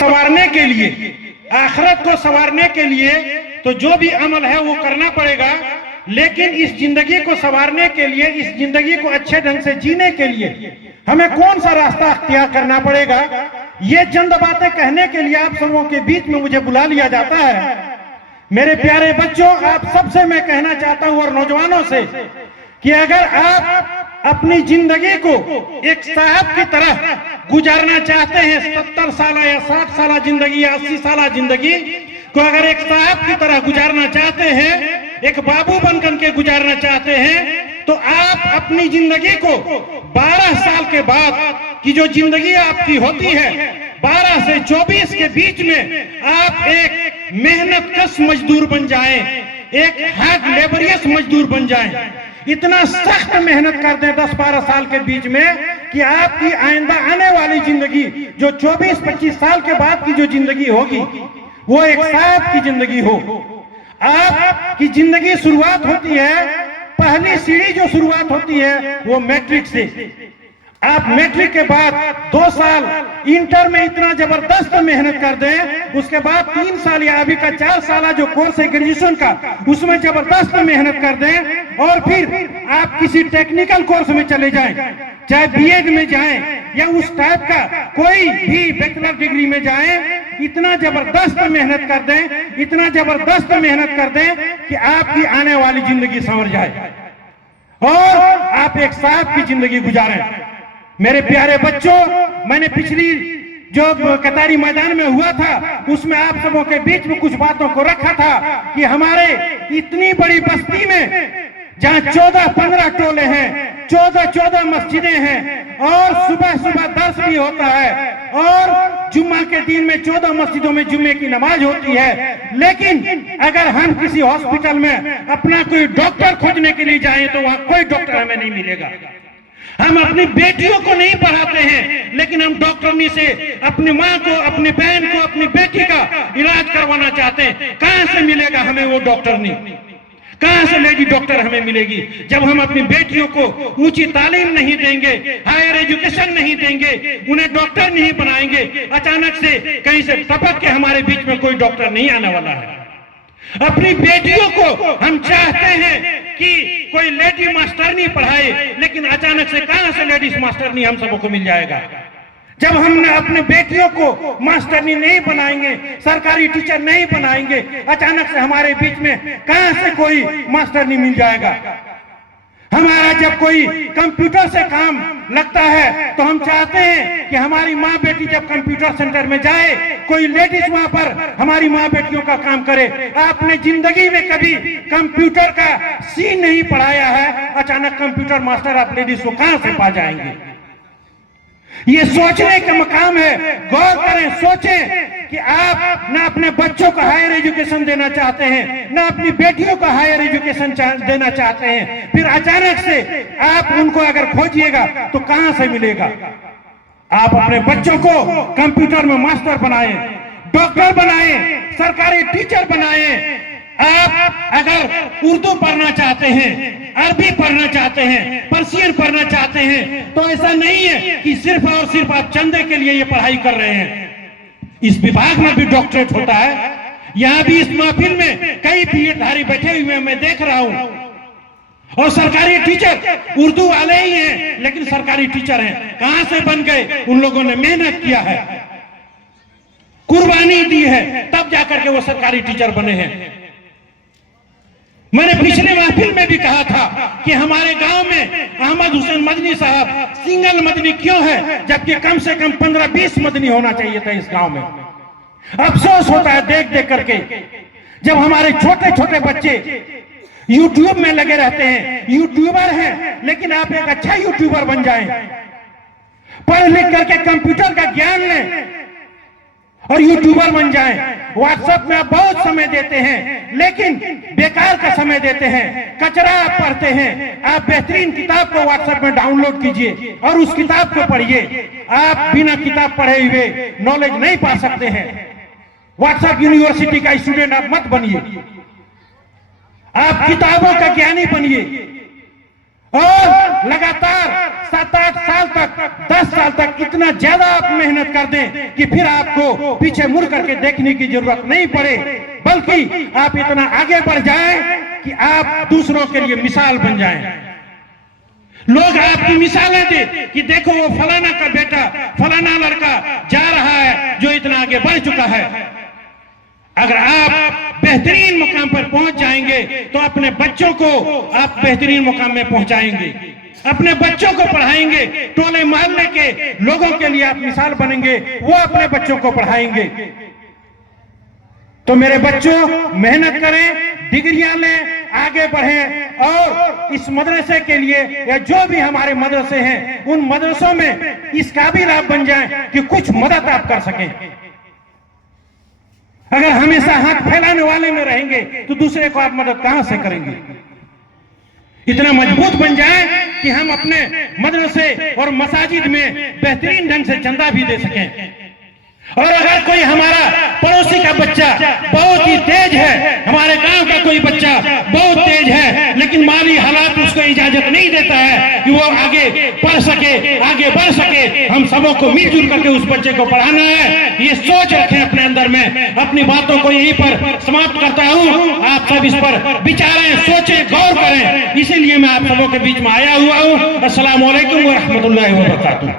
संवारने के लिए, आखिरत को संवारने के लिए तो जो भी अमल है वो करना पड़ेगा, लेकिन इस जिंदगी को संवारने के लिए, इस जिंदगी को अच्छे ढंग से जीने के लिए हमें कौन सा रास्ता अख्तियार करना पड़ेगा, ये चंद बातें कहने के लिए आप सबों के बीच में मुझे बुला लिया जाता है। मेरे प्यारे बच्चों, आप सबसे मैं कहना चाहता हूं और नौजवानों से कि अगर आप अपनी जिंदगी को एक साहब की तरह गुजारना चाहते हैं, 70 साल या 60 साल जिंदगी या 80 साल जिंदगी को अगर एक साहब की तरह गुजारना चाहते हैं, एक बाबू बनकर के गुजारना चाहते हैं, तो आप अपनी जिंदगी को 12 साल के बाद की जो जिंदगी आपकी होती है, 12 से 24 के बीच में आप एक मेहनत कश मजदूर बन जाएं, एक हार्ड लेबरियस मजदूर बन जाएं। इतना सख्त मेहनत कर दें 10-12 साल के बीच में कि आपकी आइंदा आने वाली जिंदगी जो 24-25 साल के बाद की जो जिंदगी होगी वो एक साहब की जिंदगी हो। आपकी जिंदगी शुरुआत होती है, पहली सीढ़ी जो शुरुआत होती है वो मैट्रिक से। आप मैट्रिक के बाद 2 साल इंटर में इतना जबरदस्त मेहनत कर दें, उसके बाद 3 साल या अभी का 4 साल जो कोर्स है ग्रेजुएशन का, उसमें जबरदस्त मेहनत कर दें और फिर आप किसी टेक्निकल कोर्स में चले जाएं, चाहे बीएड में जाएं या उस टाइप का कोई भी बैचलर डिग्री में जाएं, इतना जबरदस्त मेहनत कर दें, इतना जबरदस्त मेहनत कर दें कि आपकी आने वाली जिंदगी संवर जाए और आप एक साहब की जिंदगी गुजारें। मेरे प्यारे बच्चों, मैंने पिछली जो कतारी मैदान में हुआ था उसमें आप सबों के बीच में कुछ बातों को रखा था कि हमारे इतनी बड़ी बस्ती में जहां 14-15 टोले हैं, 14 मस्जिदें हैं और सुबह सुबह दर्स भी होता है और जुम्मा के दिन में 14 मस्जिदों में जुम्मे की नमाज होती है, लेकिन अगर हम किसी हॉस्पिटल में अपना कोई डॉक्टर खोजने के लिए जाएं तो वहां कोई डॉक्टर हमें नहीं मिलेगा। हम अपनी बेटियों को नहीं पढ़ाते हैं, लेकिन हम डॉक्टरनी से अपनी माँ को, अपनी बहन को, अपनी बेटी का इलाज करवाना चाहते हैं। कहां से मिलेगा हमें वो डॉक्टरनी? कहां से लेडी डॉक्टर हमें मिलेगी जब हम अपनी बेटियों को ऊंची तालीम नहीं देंगे, हायर एजुकेशन नहीं देंगे, उन्हें डॉक्टर नहीं बनाएंगे? अचानक से कहीं से टपक के हमारे बीच में कोई डॉक्टर नहीं आने वाला है। अपनी बेटियों को हम चाहते हैं कि कोई लेडी मास्टरनी पढ़ाए, लेकिन अचानक से कहां से लेडीज मास्टरनी हम सबको मिल जाएगा? जब हमने अपने बेटियों को मास्टरनी नहीं बनाएंगे, सरकारी टीचर नहीं बनाएंगे, अचानक से हमारे बीच में कहां से कोई मास्टरनी मिल जाएगा? हमारा जब कोई कंप्यूटर से काम लगता है तो हम चाहते हैं कि हमारी माँ बेटी जब कंप्यूटर सेंटर में जाए, कोई लेडीज वहां पर हमारी माँ बेटियों का काम करे। आपने जिंदगी में कभी कंप्यूटर का सी नहीं पढ़ाया है, अचानक कंप्यूटर मास्टर आप लेडीज को कहां से पा जाएंगे? ये सोचने का मकाम है। गौर करें, सोचें कि आप ना अपने बच्चों को हायर एजुकेशन देना चाहते हैं, ना अपनी बेटियों को हायर एजुकेशन देना चाहते हैं, फिर अचानक से आप उनको अगर खोजिएगा तो कहां से मिलेगा? आप अपने बच्चों को कंप्यूटर में मास्टर बनाएं, डॉक्टर बनाएं, सरकारी टीचर बनाएं। आप अगर उर्दू पढ़ना चाहते हैं, अरबी पढ़ना चाहते हैं, पर्शियन पढ़ना चाहते हैं, तो ऐसा नहीं है कि सिर्फ और सिर्फ आप चंदे के लिए ये पढ़ाई कर रहे हैं। इस विभाग में भी डॉक्टरेट होता है। यहाँ भी इस महफिल में कई पीएचडी बैठे हुए मैं देख रहा हूं और सरकारी टीचर उर्दू वाले ही हैं, लेकिन सरकारी टीचर हैं। कहां से बन गए? उन लोगों ने मेहनत किया है, कुर्बानी दी है, तब जाकर के वो सरकारी टीचर बने हैं। मैंने पिछले महफिल में भी कहा था कि हमारे गांव में अहमद हुसैन मदनी साहब सिंगल मदनी क्यों है, जबकि कम से कम 15-20 मदनी होना चाहिए था इस गांव में। अफसोस होता है देख देख करके जब हमारे छोटे छोटे बच्चे यूट्यूब में लगे रहते हैं, यूट्यूबर हैं, लेकिन आप एक अच्छा यूट्यूबर बन जाएं, पढ़ लिख करके कंप्यूटर का ज्ञान लें और यूट्यूबर बन जाएं। व्हाट्सएप में आप बहुत समय देते हैं, लेकिन बेकार का समय देते हैं, कचरा आप पढ़ते हैं। आप बेहतरीन किताब को व्हाट्सएप में डाउनलोड कीजिए और उस किताब को पढ़िए। आप बिना किताब पढ़े हुए नॉलेज नहीं पा सकते हैं। व्हाट्सएप यूनिवर्सिटी का स्टूडेंट आप मत बनिए, आप किताबों का ज्ञानी बनिए। और लगातार 7-8 साल तक, 10 साल तक इतना ज्यादा आप मेहनत कर दें कि फिर आपको पीछे मुड़ करके देखने की जरूरत नहीं पड़े, बल्कि आप इतना आगे बढ़ जाएं कि आप दूसरों के लिए मिसाल बन जाएं। लोग आपकी मिसालें दे कि देखो वो फलाना का बेटा, फलाना लड़का जा रहा है जो इतना आगे बढ़ चुका है। अगर आप बेहतरीन मुकाम पर पहुंच जाएंगे तो अपने बच्चों को आप बेहतरीन मुकाम में पहुंचाएंगे, अपने बच्चों को पढ़ाएंगे, टोले मोहल्ले के लोगों के लिए आप मिसाल बनेंगे, वो अपने बच्चों को पढ़ाएंगे। तो मेरे बच्चों, मेहनत करें, डिग्रियां लें, आगे बढ़ें और इस मदरसे के लिए या जो भी हमारे मदरसे हैं उन मदरसों में इस काबिल आप बन जाएं कि कुछ मदद आप कर सकें। अगर हमेशा हाथ फैलाने वाले में रहेंगे तो दूसरे को आप मदद कहां से करेंगे? इतना मजबूत बन जाए कि हम अपने मदरसे और मसाजिद में बेहतरीन ढंग से चंदा भी दे सकें। और अगर कोई हमारा पड़ोसी का बच्चा बहुत ही तेज है, हमारे गांव का कोई बच्चा बहुत तेज है, लेकिन माली हालात उसको इजाजत नहीं देता है कि वो आगे पढ़ सके, आगे बढ़ सके, हम सबों को मिलजुल करके उस बच्चे को पढ़ाना है। ये सोच रखें अपने अंदर में। अपनी बातों को यहीं पर समाप्त करता हूँ। आप सब इस पर विचारें, सोचें, गौर करें। इसीलिए मैं आप सबों के बीच में आया हुआ हूँ। अस्सलाम वालेकुम व रहमतुल्लाहि व बरकातुहू।